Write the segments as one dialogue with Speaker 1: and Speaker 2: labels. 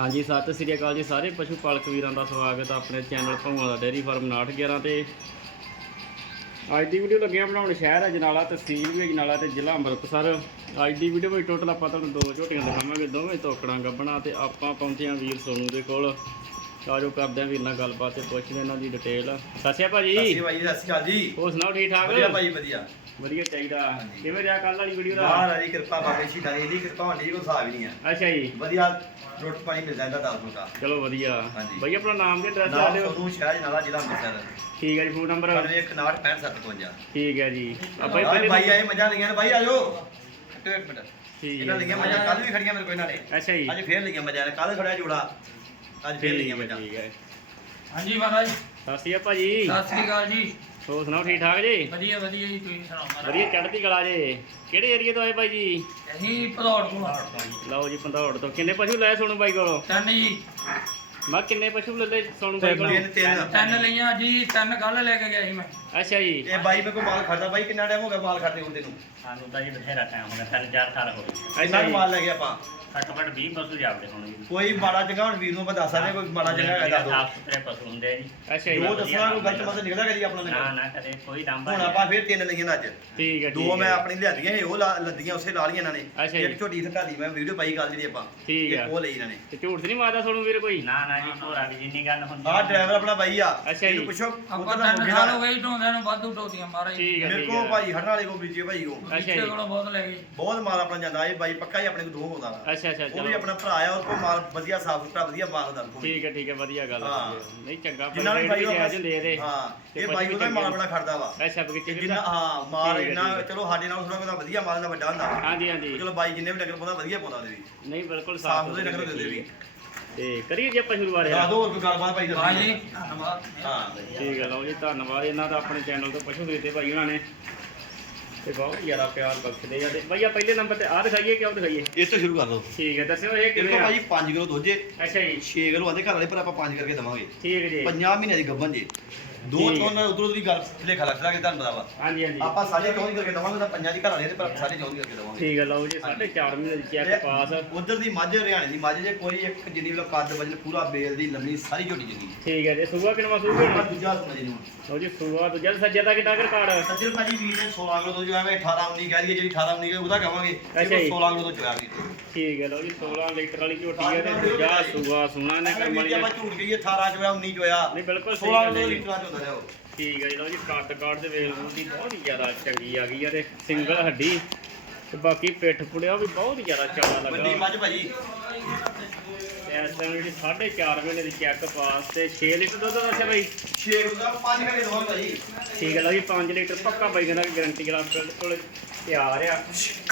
Speaker 1: ਹਾਂਜੀ, ਸਤਿ ਸ੍ਰੀ ਅਕਾਲ ਜੀ ਸਾਰੇ ਪਸ਼ੂ ਪਾਲਕ ਵੀਰਾਂ ਦਾ ਸਵਾਗਤ ਹੈ ਆਪਣੇ ਚੈਨਲ ਭੰਗਵਾ ਦਾ ਡੇਅਰੀ ਫਾਰਮ 911 ਤੇ। ਅੱਜ ਦੀ ਵੀਡੀਓ ਲੱਗਿਆ ਬਣਾਉਣ ਸ਼ਹਿਰ ਅਜਨਾਲਾ, ਤਹਿਸੀਲ ਵੀ ਅਜਨਾਲਾ ਤੇ ਜ਼ਿਲ੍ਹਾ ਅੰਮ੍ਰਿਤਸਰ। ਅੱਜ ਦੀ ਵੀਡੀਓ ਵਿੱਚ ਟੋਟਲ ਆਪਾਂ ਤੁਹਾਨੂੰ ਦੋ ਝੋਟੀਆਂ ਦਿਖਾਵਾਂਗੇ, ਦੋਵੇਂ ਤੋਕੜਾਂ ਗੱਬਣਾ ਤੇ ਆਪਾਂ ਪਹੁੰਚੇ ਹਾਂ ਵੀਰ ਸੋਨੂ ਦੇ ਕੋਲ। ਆਜੋ ਕਰਦੇ ਹਾਂ ਵੀਰ ਨਾਲ ਗੱਲਬਾਤ ਤੇ ਪੁੱਛਦੇ ਇਹਨਾਂ ਦੀ ਡਿਟੇਲ ਸਤਿ ਭਾਜੀ
Speaker 2: ਅਕਾਲ ਜੀ। ਸਤਿ ਸ਼੍ਰੀ ਅਕਾਲ ਜੀ
Speaker 1: ਹੋਰ ਸੁਣਾਓ ਠੀਕ ਠਾਕ?
Speaker 2: ਵਧੀਆ ਭਾਈ ਵਧੀਆ।
Speaker 1: ਵਧੀਆ ਚਾਹੀਦਾ। ਕਿਵੇਂ ਰਿਹਾ ਕੱਲ ਵਾਲੀ ਵੀਡੀਓ ਦਾ?
Speaker 2: ਮਹਾਰਾਜ ਦੀ ਕਿਰਪਾ ਬਾਬੇ ਸ਼ਹੀਦਾਂ ਦੀ ਇਹਦੀ ਕਿਰਪਾ ਹੁੰਦੀ ਕੋਈ ਹਿਸਾਬ ਹੀ ਨਹੀਂ ਆ।
Speaker 1: ਅੱਛਾ ਜੀ।
Speaker 2: ਵਧੀਆ ਰੋਟੀ ਪਾਣੀ ਮਿਲ ਜਾਂਦਾ ਦਸ ਮੁਕਾ
Speaker 1: ਚਲੋ ਵਧੀਆ।
Speaker 2: ਹਾਂਜੀ।
Speaker 1: ਭਾਈ ਆਪਣਾ ਨਾਮ ਤੇ ਐਡਰੈਸ
Speaker 2: ਨਾਮ
Speaker 1: ਦੱਸ ਦਿਓ।
Speaker 2: ਸੋਨੂੰ ਸ਼ਹਿਰ ਨਾਲਾ ਜ਼ਿਲ੍ਹਾ ਅੰਮ੍ਰਿਤਸਰ।
Speaker 1: ਠੀਕ ਹੈ ਜੀ ਫੋਨ ਨੰਬਰ
Speaker 2: 916557
Speaker 1: ਠੀਕ ਹੈ ਜੀ। ਆਪਾਂ
Speaker 2: ਭਾਈ ਭਾਈ ਆਏ ਮੱਝਾਂ ਲਈਆਂ ਨੇ। ਭਾਈ ਆਜੋ ਇੱਕ ਮਿੰਟ।
Speaker 1: ਠੀਕ
Speaker 2: ਇਹਨਾਂ
Speaker 1: ਹੈ
Speaker 2: ਲਈਆਂ ਮੱਝਾਂ ਕੱਲ ਵੀ ਖੜੀਆਂ ਮੇਰੇ ਕੋਲ ਇਹਨਾਂ ਨੇ।
Speaker 1: ਅੱਛਾ ਜੀ।
Speaker 2: ਅੱਜ ਫੇਰ ਲਈਆਂ ਮੱਝਾਂ ਨੇ। ਕੱਲ ਖੜਿਆ ਜੋੜਾ। ਅੱਜ ਫੇਰ ਲਈਆਂ
Speaker 1: ਹੈ
Speaker 2: ਮੱਝਾਂ।
Speaker 1: ਠੀਕ ਹੈ।
Speaker 3: ਹਾਂਜੀ ਮਹਾਰਾਜ।
Speaker 1: ਸਤਿ ਸ਼੍ਰੀ ਅਕਾਲ ਭਾਜੀ।
Speaker 3: ਸਤਿ ਸ੍ਰੀ ਅਕਾਲ ਜੀ।
Speaker 1: ਹੋਰ ਸੁਣਾਓ ਠੀਕ ਠਾਕ ਜੀ?
Speaker 3: ਵਧੀਆ ਵਧੀਆ ਜੀ ਤੁਸੀਂ ਸੁਣਾਓ ਮਹਾਰਾਜ?
Speaker 1: ਵਧੀਆ ਚੜ੍ਹਦੀ ਕਲਾ ਜੇ। ਕਿਹੜੇ ਏਰੀਆ ਤੋਂ ਆਏ ਭਾਈ ਜੀ
Speaker 3: ਅਸੀਂ ਭਦੌੜ ਤੋਂ ਆਏ
Speaker 1: ਲਓ ਜੀ ਪੰਧੌੜ ਤੋਂ। ਕਿੰਨੇ ਪਸ਼ੂ ਲਏ ਸੋਨੂੰ ਬਾਈ ਕੋਲੋਂ?
Speaker 3: ਤਿੰਨ ਜੀ।
Speaker 1: ਮੈਂ ਕਿੰਨੇ ਪਸ਼ੂ ਲੈ ਲਏ ਸੋਨੂੰ ਬਾਈ ਕੋਲੋਂ?
Speaker 2: ਤਿੰਨ। ਤਿੰਨ
Speaker 3: ਤਿੰਨ ਲਈਆਂ ਜੀ ਤਿੰਨ ਕੱਲ ਲੈ ਕੇ ਗਿਆ ਸੀ ਮੈਂ।
Speaker 1: ਅੱਛਾ ਜੀ।
Speaker 2: ਇਹ ਬਾਈ ਮੇਰੇ ਕੋਲ ਮਾਲ ਖੜਦਾ। ਬਾਈ ਕਿੰਨਾ ਟਾਈਮ ਹੋ ਗਿਆ ਮਾਲ ਖੜਦੇ ਹੁੰਦੇ ਨੂੰ?
Speaker 4: ਸਾਨੂੰ ਤਾਂ ਜੀ ਬਥੇਰਾ ਟਾਈਮ ਹੋ ਗਿਆ ਸਾਡੇ ਚਾਰ ਸਾਲ ਹੋ ਗਏ।
Speaker 1: ਅੱਛਾ ਜੀ।
Speaker 2: ਮਾਲ ਲੈ ਗਏ ਆਪਾਂ।
Speaker 4: ਘੱਟੋ ਘੱਟ 20 ਪਸ਼ੂ ਜਾਪਦੇ ਹੋਣਗੇ।
Speaker 2: ਕੋਈ ਮਾੜਾ ਜਗ੍ਹਾ ਹੁਣ ਵੀਰ ਨੂੰ ਆਪਾਂ ਦੱਸ ਸਕਦੇ ਕੋਈ ਮਾੜਾ ਜਗ੍ਹਾ ਹੈਗਾ ਦੱਸ
Speaker 4: ਸਾਫ਼ ਸੁਥਰੇ ਪਸ਼ੂ ਹੁੰਦੇ ਆ ਜੀ।
Speaker 1: ਅੱਛਾ ਜੀ।
Speaker 2: ਦੋ ਦੱਸਣਾ ਕੋਈ ਗਲਤ ਮਤ ਨਿਕਲਦਾ ਕਦੀ ਆਪਣਾ
Speaker 4: ਨਾ
Speaker 2: ਨਿਕਲ
Speaker 4: ਨਾ ਕਦੇ ਕੋਈ ਲਾਂਭਾ
Speaker 2: ਹੁਣ ਆਪਾਂ ਫੇਰ ਤਿੰਨ ਲਈਆਂ ਨੇ ਅੱਜ।
Speaker 1: ਠੀਕ ਹੈ
Speaker 2: ਦੋ ਮੈਂ ਆਪਣੀ ਲਿਆਦੀਆਂ ਸੀ ਉਹ ਲੱਦੀਆਂ ਉਸੇ ਲਾ ਲਈਆਂ ਇਹਨਾਂ ਨੇ।
Speaker 1: ਅੱਛਾ ਜੀ।
Speaker 2: ਇੱਕ ਝੋਟੀ ਇੱਥੇ ਢਾਲੀ ਮੈਂ ਵੀਡੀਓ ਪਾਈ ਗੱਲ ਜਿਹੜੀ ਆਪਾਂ।
Speaker 1: ਠੀਕ ਆ।
Speaker 2: ਇੱਕ ਉਹ ਲਈ ਇਹਨਾਂ ਨੇ।
Speaker 1: ਤੇ ਝੂਠ ਨਹੀਂ ਮਾਰਦਾ ਸੋਨੂੰ ਵੀਰ ਕੋਈ?
Speaker 4: ਨਾ ਨਾ ਜੀ ਭੋਰਾ ਦੀ ਜਿੰਨੀ ਗੱਲ ਹੁੰਦੀ
Speaker 2: ਆਹ ਡਰਾਈਵਰ ਆਪਣਾ ਬਾਈ ਆ।
Speaker 1: ਅੱਛਾ ਜੀ।
Speaker 2: ਪੁੱਛੋ
Speaker 3: ਆਪਾਂ
Speaker 2: ਉਧਰ ਦਾ
Speaker 3: ਤਿੰਨ
Speaker 2: ਮੁੰਡੇ
Speaker 3: ਸਾਲ ਹੋ
Speaker 2: ਨਾਲ
Speaker 3: ਗਏ ਜੀ ਢੋਂਦਿਆਂ ਨੂੰ ਵਾਧੂ ਢੋਦੀਆਂ ਮਹਾਰਾਜ
Speaker 1: ਠੀਕ ਹੈ
Speaker 2: ਮੇਰੇ
Speaker 1: ਠੀਕ
Speaker 2: ਕੋਲ
Speaker 1: ਹੈ
Speaker 2: ਭਾਈ ਹੜਨ ਵਾਲੇ ਕੋ ਬੀਜੇ ਭਾਈ ਉਹ।
Speaker 1: ਅੱਛਾ
Speaker 3: ਅੱਛਾ
Speaker 1: ਜੀ।
Speaker 3: ਕੋਲੋਂ ਬਹੁਤ ਲੈ ਗਏ।
Speaker 2: ਬਹੁਤ ਮਾਲ ਆਪਣਾ ਜਾਂਦਾ ਇਹ ਬਾਈ ਪੱਕਾ ਹੀ ਆਪਣੇ ਕੋਲ ਦੋ ਹੁੰਦਾ ਵਾ।
Speaker 1: ਅੱਛਾ ਅੱਛਾ
Speaker 2: ਉਹ ਵੀ
Speaker 1: ਚਲੋ।
Speaker 2: ਆਪਣਾ ਭਰਾ ਆ ਉਹ ਕੋਲ ਮਾਲ ਵਧੀਆ ਸਾਫ਼ ਸੁਥਰਾ ਵਧੀਆ ਮਾਲ ਕੋਲ।
Speaker 1: ਠੀਕ ਹੈ ਠੀਕ ਹੈ ਵਧੀਆ ਗੱਲ ਹੈ।
Speaker 2: ਹਾਂ।
Speaker 1: ਨਹੀਂ ਚੰਗਾ ਪਰ
Speaker 2: ਜਿੰਨਾ ਵੀ
Speaker 1: ਰੇਟ
Speaker 2: ਭਾਈ
Speaker 1: ਵੀ
Speaker 2: ਉਹ
Speaker 1: ਜਾਇਜ਼ ਹੁੰਦੇ ਇਹਦੇ
Speaker 2: ਹਾਂ
Speaker 1: ਤੇ
Speaker 2: ਇਹ ਬਾਈ
Speaker 1: ਵੀ
Speaker 2: ਉਹਦਾ ਮਾਲ ਬੜਾ ਖੜਦਾ ਵਾ।
Speaker 1: ਅੱਛਾ ਬਗੀਚੇ
Speaker 2: ਜਿੰਨਾ
Speaker 1: ਦਾ
Speaker 2: ਹਾਂ ਮਾਲ
Speaker 1: ਠੀਕ ਹੈ,
Speaker 2: ਇੰਨਾ
Speaker 1: ਠੀਕ ਹੈ।
Speaker 2: ਚਲੋ ਸਾਡੇ ਨਾਲ ਥੋੜਾ ਬਹੁਤਾ ਵਧੀਆ ਮਾਲ ਦਾ ਵੱਡਾ ਹੁੰਦਾ। ਵਾ
Speaker 1: ਹਾਂਜੀ। ਹਾਂਜੀ
Speaker 2: ਚਲੋ ਬਾਈ ਜਿੰਨੇ ਵੀ ਡੰਗਰ ਪਾਉਂਦਾ ਵਧੀਆ ਪਾਉਂਦਾ ਉਹਦੇ ਵੀ
Speaker 1: ਨਹੀਂ ਬਿਲਕੁਲ
Speaker 2: ਸਾਫ਼
Speaker 1: ਸਾਫ਼
Speaker 2: ਸੁਥਰੇ ਡੰਗਰ ਦਿੰਦੇ ਵੀ।
Speaker 1: ਤੇ ਕਰੀਏ ਜੀ ਆਪਾਂ ਸ਼ੁਰੂ ਬਾਰੇ
Speaker 2: ਦੱਸ ਦੋ ਹੋਰ ਕੋਈ ਗੱਲਬਾਤ ਭਾਈ ਦੱਸੋ।
Speaker 3: ਹਾਂਜੀ। ਧੰਨਵਾਦ
Speaker 2: ਹਾਂ।
Speaker 1: ਠੀਕ ਹੈ ਲਓ ਜੀ ਧੰਨਵਾਦ। ਇਹਨਾਂ ਦਾ ਆਪਣੇ ਚੈਨਲ ਤੋਂ ਪਸ਼ੂ ਖਰੀਦੇ ਭਾਈ ਉਹਨਾਂ ਨੇ। ਤੇ ਬਹੁਤ ਜ਼ਿਆਦਾ ਪਿਆਰ ਬਖਸ਼ਦੇ ਆ। ਤੇ ਭਈਆ ਪਹਿਲੇ ਨੰਬਰ ਤੇ ਆਹ ਦਿਖਾਈਏ ਕਿਉਂ ਦਿਖਾਈਏ?
Speaker 2: ਇਸ ਤੋਂ ਸ਼ੁਰੂ ਕਰ ਲਓ
Speaker 1: ਠੀਕ ਹੈ ਦੱਸਿਓ ਇਹ ਕਿਵੇਂ
Speaker 2: ਕੋਲ
Speaker 1: ਆ?
Speaker 2: ਭਾਈ 5 ਕਿਲੋ ਦੁੱਧ ਜੇ
Speaker 1: ਅੱਛਾ ਜੀ।
Speaker 2: 6 ਕਿਲੋ ਆਂਦੇ ਘਰ ਵਾਲੇ ਪਰ ਆਪਾਂ 5 ਕਰਕੇ ਦਵਾਂਗੇ।
Speaker 1: ਠੀਕ ਜੀ।
Speaker 2: ਪੰਜਾਂ ਮਹੀਨੇ ਦੀ ਗੱਭਣ ਜੇ। ਦੋ। ਤੋਂ ਨਾਲ ਉਧਰੋਂ ਦੀ ਗੱਲ ਲੇਖਾ ਲੱਗਦਾ ਕਿ ਤੁਹਾਨੂੰ ਪਤਾ ਵਾ
Speaker 1: ਹਾਂਜੀ ਹਾਂਜੀ।
Speaker 2: ਆਪਾਂ ਸਾਢੇ ਚੌਂ ਦੀ ਕਰਕੇ ਦਵਾਂਗੇ ਤਾਂ ਪੰਜਾਂ ਦੀ ਘਰ ਵਾਲੇ ਤੇ ਪਰ ਸਾਢੇ ਚੌਂ ਦੀ ਕਰਕੇ ਦਵਾਂਗੇ।
Speaker 1: ਠੀਕ ਹੈ ਲਓ ਜੀ 4.5 ਮਹੀਨੇ ਦੀ ਚੈੱਕ ਪਾਸ।
Speaker 2: ਉਧਰ ਦੀ ਮੱਝ ਹਰਿਆਣੇ ਦੀ ਮੱਝ ਜੇ ਕੋਈ ਇੱਕ ਜਿੰਨੀ ਵੀ ਕੱਦ ਵਜਨ ਪੂਰਾ ਬੇਲ ਦੀ ਲੰਮੀ ਸਾਰੀ ਝੋਟੀ ਚੰਗੀ
Speaker 1: ਠੀਕ ਹੈ ਜੀ ਸੂਆ ਕਿਨਵਾ ਸੂਆ
Speaker 2: ਆਪਾਂ ਦੂਜਾ ਸਮਝ ਨੂੰ
Speaker 1: ਲਓ ਜੀ ਸੂਆ ਦੂਜਾ ਸੱਜੇ ਦਾ ਕਿੰਨਾ ਰਿਕਾਰਡ?
Speaker 2: ਸੱਜਣ ਭਾਜੀ ਵੀਰ ਨੇ 16 ਕਿਲੋ ਤੋਂ ਜੋ ਐਵੇਂ 18 19 ਕਹਿ ਦਈਏ ਜਿਹੜੀ 18 19 ਉਹਦਾ
Speaker 1: ਅੱਛਾ
Speaker 2: ਇਹ
Speaker 1: ਜੀ।
Speaker 2: 16 ਕਿਲੋ ਤੋਂ ਚੋਇਆ ਵੀਰ
Speaker 1: ਠੀਕ ਹੈ ਲਓ ਜੀ 16 ਲੀਟਰ ਵਾਲੀ ਝੋਟੀ ਹੈ ਤੇ ਦੂਜਾ ਸੂਆ ਸੁਣਾ ਨੇ ਕਰਮ
Speaker 2: ਜੀ
Speaker 1: ਵਾਲੀ
Speaker 2: ਆਪਾਂ ਝੂਠ ਕਹੀਏ 18 ਚੋਇਆ 19 ਚੋਇਆ।
Speaker 1: ਨਹੀਂ ਬਿਲਕੁਲ ਸਹੀ
Speaker 2: 16
Speaker 1: ਗੱਲ ਹੈ
Speaker 2: ਕਿਲੋ
Speaker 1: ਜੀ।
Speaker 2: ਲੀਟਰਾਂ ਹੁੰਦਾ ਰਿਹਾ ਉਹ
Speaker 1: ਠੀਕ ਹੈ ਜੀ ਲਓ ਜੀ ਕੱਟ ਕਾਟ ਦੇ ਵੇਲ ਵੂਲ ਦੀ ਬਹੁਤ ਹੀ ਜ਼ਿਆਦਾ ਚੰਗੀ ਆ ਗਈ ਆ ਤੇ ਸਿੰਗਲ ਹੱਡੀ ਤੇ ਬਾਕੀ ਪਿੱਠ ਪੁੜਿਆ ਵੀ ਬਹੁਤ ਹੀ ਜ਼ਿਆਦਾ ਚੌੜਾ
Speaker 2: ਵੱਡੀ
Speaker 1: ਲੱਗਾ
Speaker 2: ਮੱਝ ਭਾਜੀ।
Speaker 1: ਇਸ ਟਾਈਮ ਜਿਹੜੀ 4.5 ਮਹੀਨੇ ਦੀ ਚੈੱਕ ਪਾਸ ਤੇ 6 ਲੀਟਰ ਦੁੱਧ ਦੱਸਿਆ ਬਾਈ?
Speaker 2: 6 ਕਿਲੋ ਦਾ 5 ਕਰਕੇ ਦਵਾਂਗੇ ਭਾਜੀ।
Speaker 1: ਠੀਕ ਹੈ ਲਓ ਜੀ 5 ਲੀਟਰ ਪੱਕਾ ਬਾਈ ਕਹਿੰਦਾ ਕਿ ਗਾਰੰਟੀ ਵਾਲਾ ਬਿਲਕੁਲ ਤਿਆਰ ਆ।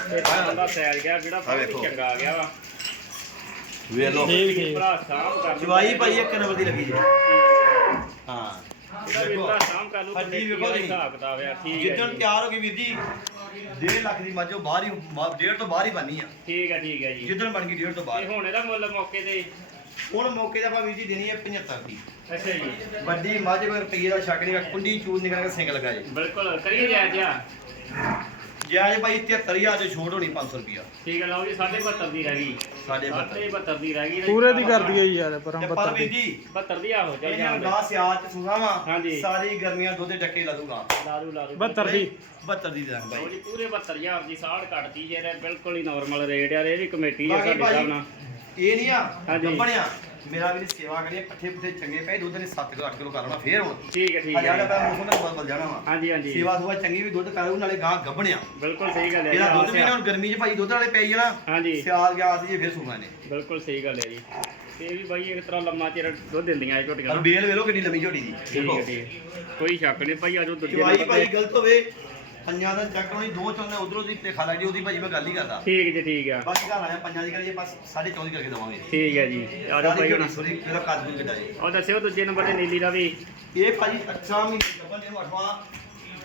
Speaker 1: ਤੇ ਬੰਦਾ ਸੈਲ ਗਿਆ ਜਿਹੜਾ
Speaker 2: ਆਹ
Speaker 1: ਬਹੁਤ
Speaker 2: ਵੇਖੋ।
Speaker 1: ਹੀ ਚੰਗਾ ਆ ਗਿਆ ਵਾ।
Speaker 2: ਵੇਖ ਲਓ।
Speaker 1: ਠੀਕ ਭਰਾ ਸਾਹਮ ਕਰ
Speaker 2: ਜਵਾਈ ਭਾਈ ਇੱਕ ਨੰਬਰ ਦੀ ਲੱਗੀ ਜੀ। ਹਾਂ।
Speaker 1: ਇਹਦਾ ਵੀ ਭਰਾ ਸਾਹਮ ਕਰ ਲੂ
Speaker 2: ਹੱਡੀ
Speaker 1: ਕਿੰਨੇ
Speaker 2: ਵੇਖੋ
Speaker 1: ਕੀ
Speaker 2: ਜੀ।
Speaker 1: ਹਿਸਾਬ ਕਿਤਾਬ ਆ ਠੀਕ ਹੈ
Speaker 2: ਜਿੱਦਣ
Speaker 1: ਜੀ
Speaker 2: ਤਿਆਰ ਹੋ ਗਈ ਵੀਰ ਜੀ 1.5 ਲੱਖ ਦੀ ਮੱਝ ਉਹ ਬਾਹਰ ਹੀ ਮ- ਡੇਢ ਤੋਂ ਬਾਹਰ ਹੀ ਬਣਨੀ ਆ।
Speaker 1: ਠੀਕ ਹੈ ਠੀਕ ਹੈ ਜੀ।
Speaker 2: ਜਿੱਦਣ ਬਣ ਗਈ ਡੇਢ ਤੋਂ
Speaker 1: ਤੇ
Speaker 2: ਬਾਹਰ
Speaker 1: ਹੁਣ ਇਹਦਾ ਮੁੱਲ ਮੌਕੇ ਤੇ
Speaker 2: ਹੁਣ ਮੌਕੇ ਤੇ ਆਪਾਂ ਵੀਰ ਜੀ ਦੇਣੀ ਹੈ 75 ਦੀ।
Speaker 1: ਅੱਛਾ ਜੀ।
Speaker 2: ਵੱਡੀ ਮੱਝ ਰੁਪਈਏ ਦਾ ਸ਼ੱਕ ਕੁੰਡੀ ਚੂਰ ਨਿਕਲ ਕੇ ਸਿੰਗ ਲਗਾ ਜੀ।
Speaker 1: ਬਿਲਕੁਲ ਕਰੀਏ ਜਾਇਜ਼ ਆ।
Speaker 2: ਜਾਇਜ਼ ਭਾਈ 73000 ਚ ਛੋਟ ਹੋਣੀ 500 ਰੁਪਿਆ
Speaker 1: ਠੀਕ ਹੈ ਲਓ ਜੀ 72 ਦੀ ਰਹਿ ਗਈ।
Speaker 2: ਸਾਡੇ ਬੱਤਰ
Speaker 1: 72 ਦੀ ਰਹਿ ਗਈ।
Speaker 5: ਪੂਰੇ ਦੀ ਕਰ ਦਈਏ ਯਾਰ ਪਰ
Speaker 2: ਤੇ
Speaker 5: ਹਮ
Speaker 2: ਪਰ
Speaker 5: ਬੱਤਰ
Speaker 2: ਵੀਰ
Speaker 5: ਦੀ।
Speaker 2: ਜੀ
Speaker 1: 72 ਦੀ ਆਹੋ ਚੱਲ
Speaker 2: ਇਹਨਾਂ ਦਾ। ਸਿਆਲ ਚ ਸੁਣਾ ਵਾ
Speaker 1: ਹਾਂਜੀ।
Speaker 2: ਸਾਰੀ ਗਰਮੀਆਂ ਦੁੱਧ ਦੇ ਟੱਕੇ ਲਾ ਦੂਗਾ।
Speaker 1: ਲਾਦੂ ਲਾਦੂ
Speaker 5: 72 ਦੀ।
Speaker 2: 72 ਦੀ
Speaker 1: ਲਓ
Speaker 2: ਭਾਈ।
Speaker 1: ਜੀ ਪੂਰੇ 72000 ਦੀ ਸਾੜ ਕੱਟਦੀ ਜੇ ਬਿਲਕੁਲ ਹੀ ਨਾਰਮਲ ਰੇਟ ਆ ਇਹ ਵੀ ਕਮੇਟੀ ਆ
Speaker 2: ਬਾਕੀ
Speaker 1: ਸਾਡੇ
Speaker 2: ਭਾਈ
Speaker 1: ਹਿਸਾਬ ਨਾਲ।
Speaker 2: ਇਹ ਨਹੀਂ ਆ
Speaker 1: ਹਾਂਜੀ।
Speaker 2: ਗੱਬਣਿਆ। ਮੇਰਾ ਵੀ ਸੇਵਾ ਕਰੀਏ ਪੱਠੇ ਪੁੱਠੇ ਚੰਗੇ ਪਏ ਦੁੱਧ ਨੇ 7 ਕਿਲੋ 8 ਕਿਲੋ ਕਰਨਾ ਫੇਰ ਹੁਣ।
Speaker 1: ਠੀਕ ਹੈ ਠੀਕ
Speaker 2: ਹਜ਼ਾਰ
Speaker 1: ਹੈ।
Speaker 2: ਰੁਪਏ ਮੌਸਮ ਦਾ ਬਦਲ ਜਾਣਾ ਵਾ।
Speaker 1: ਹਾਂਜੀ ਹਾਂਜੀ।
Speaker 2: ਸੇਵਾ ਸੁਵਾ ਚੰਗੀ ਵੀ ਦੁੱਧ ਕਰੂ ਨਾਲੇ ਗਾਂ ਗੱਬਣਿਆ
Speaker 1: ਬਿਲਕੁਲ ਸਹੀ ਗੱਲ ਹੈ
Speaker 2: ਇਹਦਾ ਦੁੱਧ ਵੀ ਨਾ ਹੁਣ ਗਰਮੀ 'ਚ ਭਾਈ ਦੁੱਧ ਵਾਲੇ ਪਈ ਜਾਣਾ
Speaker 1: ਹਾਂਜੀ।
Speaker 2: ਸਿਆਲ ਗਿਆ ਆਦੀ ਫੇਰ ਸੁਣਾ ਨੇ।
Speaker 1: ਬਿਲਕੁਲ ਸਹੀ ਗੱਲ ਹੈ ਜੀ। ਇਹ ਵੀ ਬਾਈ ਇੱਕ ਤਰ੍ਹਾਂ ਲੰਮਾ ਚਿਰ ਦੁੱਧ ਦਿੰਦੀਆਂ ਇਹ ਝੋਟੀਆਂ
Speaker 2: ਬੇਲ ਵੇਲੋ ਕਿੰਨੀ ਲੰਮੀ ਝੋਟੀ ਦੀ
Speaker 1: ਠੀਕ ਹੈ। ਕੋਈ ਸ਼ੱਕ ਨਹੀਂ ਭਾਈ ਆਜੋ ਦੂਜੇ
Speaker 2: ਭਾਈ ਗਲਤ ਹੋਵੇ ਪੰਜਾਂ ਦਾ ਚੱਕ ਹੋਣੀ ਦੋ ਚੋਂ ਉਧਰੋਂ ਦੀ ਤੇ ਖਾ ਜੀ ਉਹਦੀ ਭਾਜੀ ਮੈਂ ਗੱਲ ਹੀ ਕਰਦਾ।
Speaker 1: ਠੀਕ ਜੀ ਠੀਕ ਆ।
Speaker 2: ਬਾਕੀ ਘਰ ਆਇਆ ਪੰਜਾਂ ਦੀ ਕਰੀਏ ਬਸ ਸਾਢੇ ਚੌਂ ਦੀ ਕਰਕੇ ਦਵਾਂਗੇ।
Speaker 1: ਠੀਕ ਹੈ ਜੀ ਆਜੋ
Speaker 2: ਸਾਡੀ
Speaker 1: ਭਾਈ ਹੁਣ।
Speaker 2: ਸੋਰੀ ਮੇਰਾ ਕੱਦ ਵੀ ਘਟਾਏ
Speaker 1: ਉਹ ਦੱਸਿਓ ਦੂਜੇ ਨੰਬਰ ਤੇ ਨੀਲੀ ਦਾ ਵੀ।
Speaker 2: ਇਹ ਭਾਜੀ ਅੱਛਾ ਮਹੀਨੇ ਗੱਬਨ ਇਹਨੂੰ ਅਠਵਾਂ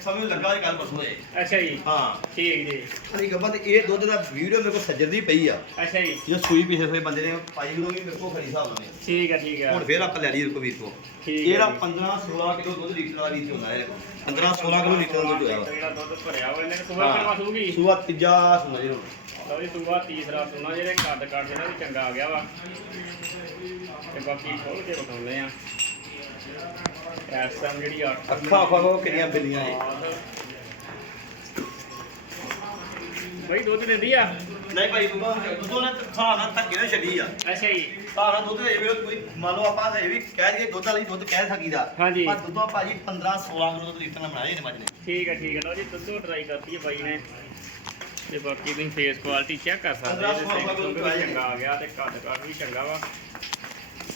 Speaker 2: ਸਮੇਂ ਲੱਗਾ ਕੱਲ ਪਰਸੋਂ ਹੋਏ
Speaker 1: ਅੱਛਾ ਜੀ।
Speaker 2: ਹਾਂ।
Speaker 1: ਠੀਕ ਜੀ।
Speaker 2: ਅਰੇ ਗੱਬਾ ਤੇ ਇਹ ਦੁੱਧ ਦਾ ਵੀਡੀਓ ਮੇਰੇ ਕੋਲ ਸੱਜਰ ਦੀ ਪਈ ਆ।
Speaker 1: ਅੱਛਾ ਜੀ।
Speaker 2: ਜੇ ਸੂਈ ਪਿਛੇ ਹੋਏ ਬੰਦੇ ਨੇ ਪਾਈ ਵੀ ਮੇਰੇ ਕੋਲ ਖੜੀ ਹਿਸਾਬ ਨਾਲ
Speaker 1: ਠੀਕ ਹੈ ਠੀਕ ਹੈ
Speaker 2: ਹੁਣ ਫੇਰ ਆਪਾਂ ਲੈ ਲਈ ਰੁਕੋ ਵੀਰ ਕੋ
Speaker 1: ਠੀਕ ਹੈ
Speaker 2: ਇਹਦਾ
Speaker 1: ਜੀ।
Speaker 2: 15 16 ਕਿਲੋ ਦੁੱਧ ਲੀਟਰ ਵਾਲਾ ਵੀਰ ਹੁੰਦਾ ਹੈ 15 16 ਕਿਲੋ ਲੀਟਰ ਦਾ ਦੁੱਧ ਹੋਇਆ ਵਾ।
Speaker 1: ਜਿਹੜਾ ਦੁੱਧ ਭਰਿਆ ਹੋਇਆ ਇਹਨੇ ਸੁਬਾ ਕਰਵਾ ਸੂਗੀ?
Speaker 2: ਸੂਆ ਤੀਜਾ ਜੀ ਹੁਣ
Speaker 1: ਲਓ ਜੀ ਸੂਬਾ ਤੀਸਰਾ ਸੁਣਾ ਜਿਹੜੇ ਕੱਦ ਕੱਦ ਜਿਹੜਾ ਵੀ ਚੰਗਾ ਆ ਗਿਆ ਵਾ। ਤੇ ਬਾਕੀ ਖੋਲ ਕੇ ਵਿਖਾਉਂਦੇ ਆ। ਐਸ ਟਾਈਮ ਜਿਹੜੀ 8
Speaker 2: ਅੱਖਾਂ ਫਗੋ ਕਿੰਨੀਆਂ ਬਿੱਲੀਆਂ ਏ
Speaker 1: ਬਈ ਦੁੱਧ ਦਿੰਦੀ ਆ?
Speaker 2: ਨਹੀਂ ਭਾਈ ਦੁੱਧ ਦੁੱਧੋਂ ਨੇ ਹਿਸਾਬ ਨਾਲ ਧੱਕੇ ਨਾਲ ਛੱਡੀ ਆ।
Speaker 1: ਅੱਛਾ ਜੀ।
Speaker 2: ਨਾਲ ਦੁੱਧ ਦੇ ਵੀ ਕੋਈ ਮੰਨ ਲਓ ਆਪਾਂ ਇਹ ਵੀ ਕਹਿ ਦਈਏ ਦੁੱਧ ਵਾਲੀ ਦੁੱਧ ਕਹਿ ਸਕੀਦਾ।
Speaker 1: ਹਾਂਜੀ।
Speaker 2: ਪਰ ਦੁੱਧੋਂ ਭਾਜੀ 15 16 ਕਿਲੋ ਦੁੱਧ ਲੀਟਰ ਨਾਲ ਬਣਾਏ ਨੇ ਮੱਝ ਨੇ
Speaker 1: ਠੀਕ ਹੈ ਠੀਕ ਹੈ ਲਓ ਜੀ ਦੁੱਧੋਂ ਟਰਾਈ ਕਰਤੀ ਹੈ ਬਾਈ ਨੇ। ਤੇ ਬਾਕੀ ਤੁਸੀਂ ਫੇਸ ਕੁਆਲਿਟੀ ਚੈੱਕ ਕਰ ਸਕਦੇ ਹੋ।
Speaker 2: ਪੰਦਰਾਂ ਸੌ
Speaker 1: ਦੁੱਧ
Speaker 2: ਰੁਪਏ
Speaker 1: ਵੀ ਚੰਗਾ ਆ ਗਿਆ ਤੇ ਕੱਦ ਕੱਦ ਵੀ ਚੰਗਾ ਵਾ।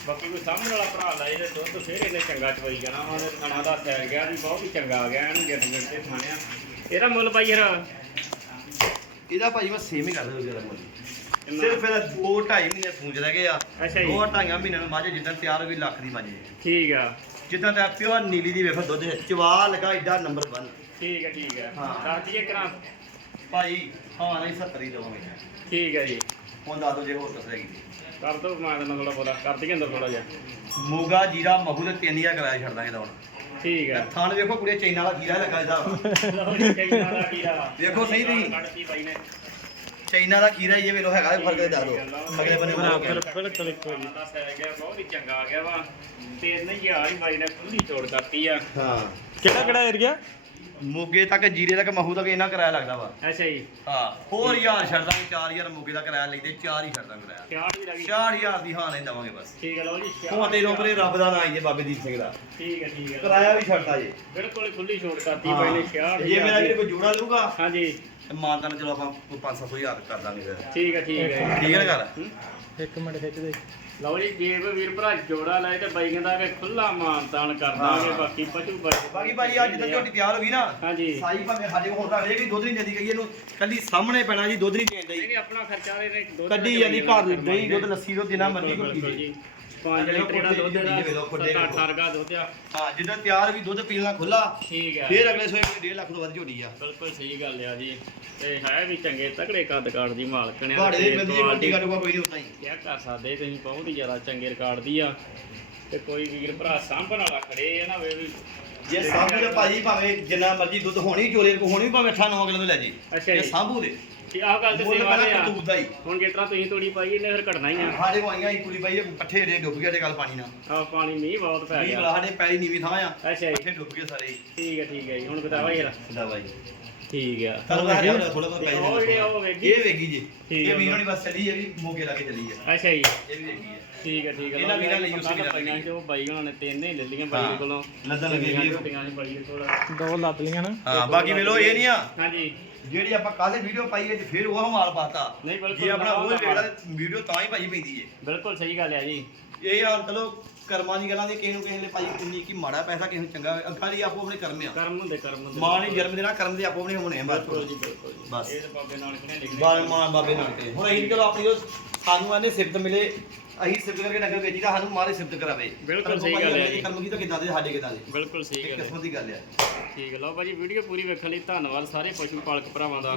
Speaker 1: ਬਾਕੀ ਕੋਈ ਸਾਹਮਣੇ ਵਾਲਾ ਭਰਾ ਲਾਏ ਤੇ ਦੁੱਧ ਫੇਰ ਇਹਨੇ ਚੰਗਾ ਚਵਾਈ ਜਾਣਾ ਵਾ ਤੇ ਖਾਣਾ ਦਾ ਸੈਰ ਗਿਆ ਵੀ ਬਹੁਤ ਹੀ ਚੰਗਾ ਆ ਗਿਆ ਇਹਨੂੰ ਗਿੱਟ ਗਿੱਟ ਤੇ ਖਾਣਿਆ। ਇਹਦਾ ਮੁੱਲ ਬਾਈ ਯਾਰ
Speaker 2: ਇਹਦਾ ਭਾਜੀ ਮੈਂ ਸੇਮ ਹੀ ਕਰ ਦਿੰਦਾ ਜਿਹੜਾ ਮੁੱਲ? ਸਿਰਫ ਇਹਦਾ 2 2.5 ਮਹੀਨੇ ਪੂੰਜ ਰਹਿ ਗਏ ਆ।
Speaker 1: ਅੱਛਾ ਜੀ।
Speaker 2: 2 2.5 ਮਹੀਨੇ ਨੂੰ ਮੱਝ ਜਿੱਦਾਂ ਤਿਆਰ ਹੋ ਗਈ ਲੱਖ ਦੀ ਮੱਝ ਹੈ।
Speaker 1: ਠੀਕ ਆ।
Speaker 2: ਜਿੱਦਾਂ ਦਾ ਪਿਓਰ ਨੀਲੀ ਦੀ ਵੇਖੋ ਦੁੱਧ ਹੈ। ਚਵਾ ਲਗਾ ਏਡਾ ਨੰਬਰ 1
Speaker 1: ਠੀਕ ਹੈ ਠੀਕ ਹੈ
Speaker 2: ਹਾਂ।
Speaker 1: ਦੱਸ ਦਈਏ ਕਰਾਂ।
Speaker 2: ਭਾਈ ਹਾਂ ਨਹੀਂ 70 ਹੀ ਦਵਾਂਗੇ।
Speaker 1: ਠੀਕ ਹੈ ਜੀ।
Speaker 2: ਹੁਣ ਦੱਸ ਦੋ ਜੇ ਹੋਰ ਦੱਸੇਗੀ
Speaker 1: ਕਰ ਦੋ ਮੈਂ ਤਾਂ ਥੋੜਾ ਬੋਲਾ। ਕਰ ਦਈਏ ਅੰਦਰ ਥੋੜਾ ਜਿਹਾ।
Speaker 2: ਮੋਗਾ ਜੀਰਾ ਮਹੂ ਦੇ 3000 ਕਰਾਇਆ ਛੱਡ ਦਾਂਗੇ ਤਾਂ ਹੁਣ
Speaker 1: ਠੀਕ ਹੈ।
Speaker 2: ਥਾਣ ਵੇਖੋ ਕੁੜੇ ਚੈਨਾ ਵਾਲਾ ਖੀਰਾ ਲੱਗਾ ਇਹਦਾ।
Speaker 1: ਲਓ ਜੀ ਦਾ
Speaker 2: ਵੇਖੋ ਸਹੀ ਤੁਸੀਂ।
Speaker 1: ਕੱਢਤੀ ਬਾਈ ਨੇ।
Speaker 2: ਚੈਨਾ ਦਾ ਖੀਰਾ ਇਹ ਵੇਲੋ ਹੈਗਾ ਫ਼ਰਕ ਦੱਸ ਦੋ ਅਗਲੇ ਬੰਨੇ
Speaker 1: ਬਰਾਬਰ ਬਿਲਕੁਲ ਇੱਕੋ ਜੀ ਦਾ ਸਹਿ ਗਿਆ ਬਹੁਤ ਹੀ ਚੰਗਾ ਆ ਗਿਆ ਵਾ। ਤੇ ਨਹੀਂ ਯਾਰ ਹੀ ਬਾਈ ਨੇ ਖੁੱਲੀ ਛੋੜ ਕਰਤੀ ਆ।
Speaker 2: ਹਾਂ।
Speaker 1: ਕਿਹੜਾ ਕਿਹੜਾ ਏਰੀਆ
Speaker 2: ਮੋਗੇ ਤੱਕ ਜੀਰੇ ਤੱਕ ਮਹੂ ਤੱਕ ਇਹਨਾਂ ਕਿਰਾਇਆ ਲੱਗਦਾ ਵਾ।
Speaker 1: ਅੱਛਾ ਜੀ।
Speaker 2: ਹਾਂ ਹੋਰ ਯਾਰ ਛੱਡ ਦਾਂਗੇ 4000 ਮੋਗੇ ਦਾ ਕਿਰਾਇਆ ਲੈਂਦੇ 4 ਹੀ ਛੱਡ ਦਾਂਗੇ ਕਿਰਾਇਆ।
Speaker 1: 60 ਵੀ ਲੱਗੀ
Speaker 2: 4000 ਦੀ ਹਾਂ ਨਹੀਂ ਦਵਾਂਗੇ ਬਸ।
Speaker 1: ਠੀਕ ਹੈ ਲਓ ਜੀ
Speaker 2: ਹੁਣ ਤੇ ਰੋਪਰੇ ਰੱਬ ਦਾ ਨਾਂ ਹੀ ਜੇ ਬਾਬੇ ਦੀਪ ਸਿੰਘ ਦਾ।
Speaker 1: ਠੀਕ ਹੈ ਠੀਕ ਹੈ।
Speaker 2: ਕਿਰਾਇਆ ਵੀ ਛੱਡਦਾ ਜੇ।
Speaker 1: ਬਿਲਕੁਲ ਹੀ ਖੁੱਲੀ ਛੋੜ ਕਰਤੀ ਬਾਈ ਨੇ 60
Speaker 2: ਜੇ ਮੇਰਾ ਵੀਰ ਕੋਈ ਜੋੜਾ ਲਊਗਾ
Speaker 1: ਹਾਂਜੀ।
Speaker 2: ਤੇ ਮਾਨਤਾ ਚਲੋ ਆਪਾਂ ਕੋਈ 500 ਹਜ਼ਾਰ ਕਰ ਦਾਂਗੇ ਫਿਰ।
Speaker 1: ਠੀਕ ਹੈ ਠੀਕ ਹੈ।
Speaker 2: ਠੀਕ ਹੈ ਗੱਲ?
Speaker 5: ਇੱਕ ਮਿੰਟ ਖਿੱਚ ਦੇ।
Speaker 1: ਲਓ ਜੀ ਜੇ ਕੋਈ ਵੀਰ ਭਰਾ ਜੋੜਾ ਲਏ ਤੇ ਬਾਈ ਕਹਿੰਦਾ ਕਿ ਖੁੱਲਾ ਮਾਨਤਾਨ ਕਰ ਦਾਂਗੇ। ਬਾਕੀ ਪਸ਼ੂ ਬਾਈ।
Speaker 2: ਬਾਕੀ ਭਾਈ ਅੱਜ ਤੱਕ ਝੋਟੀ ਤਿਆਰ ਹੋ ਗਈ ਨਾ।
Speaker 1: ਹਾਂਜੀ।
Speaker 2: ਸਾਈ ਭਾਵੇਂ ਸਾਡੇ ਕੋਲ ਰੱਖ ਲੇਗੀ ਦੁੱਧ ਨਹੀਂ ਦਿੰਦੀ ਗਈ ਇਹਨੂੰ ਕੱਲੀ ਸਾਹਮਣੇ ਪੈਣਾ ਜੀ ਦੁੱਧ ਨਹੀਂ ਦੇਣ ਡਈ
Speaker 1: ਨਹੀਂ ਆਪਣਾ ਖਰਚਾ ਦੁੱਧ
Speaker 2: ਕੱਢੀ ਜਾਂਦੀ ਘਰ ਦਹੀਂ ਦੁੱਧ ਲੱਸੀ ਦੁੱਧ ਜਿੰਨਾ ਮਰਜ਼ੀ ਕੋਈ
Speaker 1: ਜੀ
Speaker 2: ਜੇ।
Speaker 1: 5 ਲੀਟਰ ਦਾ ਦੁੱਧ
Speaker 2: ਝੋਟੀ ਦੇ ਵੇਲੋ, ਖੁੱਡੇ
Speaker 1: ਦਾ
Speaker 2: ਵੇਲੋ।
Speaker 1: 18 ਦਾ ਦੁੱਧ ਆ।
Speaker 2: ਹਾਂ ਜਿੱਦਾਂ ਤਿਆਰ ਵੀ ਦੁੱਧ ਪੀਣਾ ਖੁੱਲਾ
Speaker 1: ਠੀਕ ਹੈ
Speaker 2: ਫੇਰ ਅਗਲੇ ਸੋਏ 1.5 ਲੱਖ ਤੋਂ ਵੱਧ ਝੋਟੀ ਆ।
Speaker 1: ਬਿਲਕੁਲ ਸਹੀ ਗੱਲ ਆ ਜੀ। ਤੇ ਹੈ ਵੀ ਚੰਗੇ ਤਕੜੇ ਕੱਦ ਕਾਠ ਦੀ ਮਾਲਕਣ ਆ
Speaker 2: ਤੁਹਾਡੇ ਦੇ ਬੰਦੀ ਮੋਟੀ ਗੱਲ ਕੋਈ ਨਹੀਂ ਹੁੰਦਾ ਹੀ।
Speaker 1: ਕਿਆ ਕਰ ਸਕਦੇ ਤੁਸੀਂ ਬਹੁਤ ਹੀ ਜ਼ਿਆਦਾ ਚੰਗੇ ਰਿਕਾਰਡ ਦੀ ਆ। ਤੇ ਕੋਈ ਵੀਰ ਭਰਾ ਸਾਂਭਣ ਵਾਲਾ ਖੜੇ ਆ ਨਾ ਵੇ ਵੀ
Speaker 2: ਜੇ ਸਾਂਭੂ ਦੇ ਭਾਜੀ ਭਾਵੇਂ ਜਿੰਨਾ ਮਰਜ਼ੀ ਦੁੱਧ ਹੋਣੀ ਚੋਲੇ ਕੋ ਹੋਣੀ ਭਾਵੇਂ 8 9 ਕਿਲੋ ਲੈ ਜੀ।
Speaker 1: ਅੱਛਾ
Speaker 2: ਇਹ
Speaker 1: ਜੀ।
Speaker 2: ਸਾਂਭੂ ਦੇ
Speaker 1: ਤੇ ਆਹ ਗੱਲ ਤੇ
Speaker 2: ਮੁੱਲ
Speaker 1: ਸੇਵਾ
Speaker 2: ਪਹਿਲਾਂ
Speaker 1: ਦੇ ਆ।
Speaker 2: ਕਰਤੂਤ ਦਾ ਹੀ।
Speaker 1: ਹੁਣ ਤਰ੍ਹਾਂ ਤੁਸੀਂ ਤੋੜੀ ਪਾਈ ਇਹਨੇ ਫਿਰ ਘਟਣਾ ਹੀ ਆ।
Speaker 2: ਸਾਡੇ ਕੋ ਆਈਆਂ ਸੀ ਪੂਰੀ ਬਾਈ ਪੱਠੇ ਡੇ ਡੁੱਬ ਗਏ ਤੇ ਗੱਲ ਪਾਣੀ ਨਾਲ।
Speaker 1: ਆਹ ਪਾਣੀ ਮੀਂਹ ਬਹੁਤ ਪੈ
Speaker 2: ਵੀ
Speaker 1: ਗਿਆ।
Speaker 2: ਸਾਡੇ ਪੈਲੀ ਨੀਵੀਂ ਥਾਂ ਆ
Speaker 1: ਅੱਛਾ ਜੀ।
Speaker 2: ਪੱਠੇ ਡੁੱਬ ਗਏ ਸਾਰੇ ਹੀ।
Speaker 1: ਠੀਕ ਹੈ ਠੀਕ ਹੈ ਜੀ ਹੁਣ ਬਤਾਵਾ ਯਾਰ
Speaker 2: ਦਾ ਬਾਈ
Speaker 1: ਠੀਕ ਆ।
Speaker 2: ਤੁਹਾਨੂੰ ਮੈਂ ਥੋੜਾ ਬਹੁਤ
Speaker 1: ਤੇ ਉਹ ਜਿਹੜੇ ਉਹ ਵੇਗੀ
Speaker 2: ਇਹ ਵੇਗੀ ਜੀ।
Speaker 1: ਠੀਕ
Speaker 2: ਇਹ
Speaker 1: ਆ।
Speaker 2: ਵੀਰੋਂ ਨਹੀਂ ਬਸ ਚੱਲੀ ਵੀ ਮੋਗੇ ਲਾ ਕੇ ਚੱਲੀ ਹੈ
Speaker 1: ਅੱਛਾ ਜੀ।
Speaker 2: ਇਹ ਵੀ ਵੇਗੀ ਹੈ
Speaker 1: ਠੀਕ ਹੈ ਠੀਕ ਹੈ
Speaker 2: ਇਹਨਾਂ ਵੀਰਾਂ ਲਈ
Speaker 1: ਪਤਾ
Speaker 2: ਉਸੇ ਵੀਰਾਂ
Speaker 1: ਪਈਆਂ
Speaker 2: ਲਈ।
Speaker 1: ਸੀ ਉਹ ਬਾਈ ਉਹਨਾਂ ਨੇ ਤਿੰਨ ਹੀ ਲੈ ਲਈਆਂ ਬਾਈ
Speaker 2: ਹਾਂ।
Speaker 1: ਕੋਲੋਂ।
Speaker 2: ਲੱਦਣ ਲੱਗੇ ਵੀ ਇਹ।
Speaker 1: ਝੋਟੀਆਂ ਸੀ ਬਾਈ ਦੇ ਕੋਲ।
Speaker 5: ਦੋ ਲੱਦ ਲੀਆਂ ਨਾ।
Speaker 2: ਹਾਂ ਬਾਕੀ ਵੇਲੋ ਇਹ ਨਹੀਂ ਆ।
Speaker 1: ਹਾਂਜੀ।
Speaker 2: ਜਿਹੜੀ ਆਪਾਂ ਕੱਲ ਵੀਡੀਓ ਪਾਈ ਹੈ ਤੇ ਫਿਰ ਉਹ ਮਾਲ ਪਾਤਾ।
Speaker 1: ਨਹੀਂ, ਬਿਲਕੁਲ
Speaker 2: ਜੇ ਆਪਣਾ ਉਹ
Speaker 1: ਨਾਲ
Speaker 2: ਵੇੜਾ ਵੀਡੀਓ ਤਾਂ ਹੀ ਭਾਈ ਪੈਂਦੀ ਹੈ।
Speaker 1: ਬਿਲਕੁਲ ਸਹੀ ਗੱਲ ਆ ਜੀ।
Speaker 2: ਇਹ ਆ ਚਲੋ ਕਰਮਾਂ ਦੀ ਗੱਲਾਂ ਦੀ ਕਿਸੇ ਨੂੰ ਕਿਸੇ ਨੇ ਭਾਈ ਕਿੰਨੀ ਕੀ ਮਾੜਾ ਪੈਸਾ ਕਿਸੇ ਨੂੰ ਚੰਗਾ ਅੱਖਾਂ ਦੀ ਆਪੋ ਆਪਣੇ ਕਰਮ ਆ।
Speaker 1: ਕਰਮ ਹੁੰਦੇ ਕਰਮ ਹੁੰਦੇ।
Speaker 2: ਮਾਂ ਨੇ ਜਨਮ ਦੇਣਾ ਕਰਮ ਦੇ ਆਪੋ ਆਪਣੇ ਹੋਣੇ ਆ
Speaker 1: ਬਿਲਕੁਲ
Speaker 2: ਬਸ
Speaker 1: ਜੀ ਬਿਲਕੁਲ ਜੀ।
Speaker 2: ਬਸ।
Speaker 1: ਇਹ ਤਾਂ ਬਾਬੇ ਨਾਨਕ ਨੇ ਲਿਖਿਆ
Speaker 2: ਬਾਲ ਮਾਂ ਬਾਬੇ ਨਾਲ ਤੇ ਹੁਣ ਅਸੀਂ ਚਲੋ ਆਪਣੀ ਉਹ ਸਾਨੂੰ ਆਨੇ ਸਿਫਤ ਮਿਲੇ ਅਸੀਂ ਸਿਫਤ ਕਰਕੇ ਨਗਰ ਵੇਚੀ ਦਾ ਸਾਨੂੰ ਮਾਰੇ ਸਿਫਤ ਕਰਾਵੇ।
Speaker 1: ਬਿਲਕੁਲ ਸਹੀ ਗੱਲ ਹੈ ਜੀ।
Speaker 2: ਕਰਮ ਕੀ ਤਾਂ ਕਿਦਾਂ ਦੇ ਸਾਡੇ ਕਿਦਾਂ ਦੇ।
Speaker 1: ਬਿਲਕੁਲ ਸਹੀ ਗੱਲ ਹੈ।
Speaker 2: ਕਿਸਮਤ ਦੀ ਗੱਲ ਆ
Speaker 1: ਠੀਕ ਹੈ ਲਓ ਭਾਜੀ ਵੀਡੀਓ ਪੂਰੀ ਵੇਖਣ ਲਈ ਧੰਨਵਾਦ ਸਾਰੇ ਪਸ਼ੂ ਪਾਲਕ ਭਰਾਵਾਂ ਦਾ।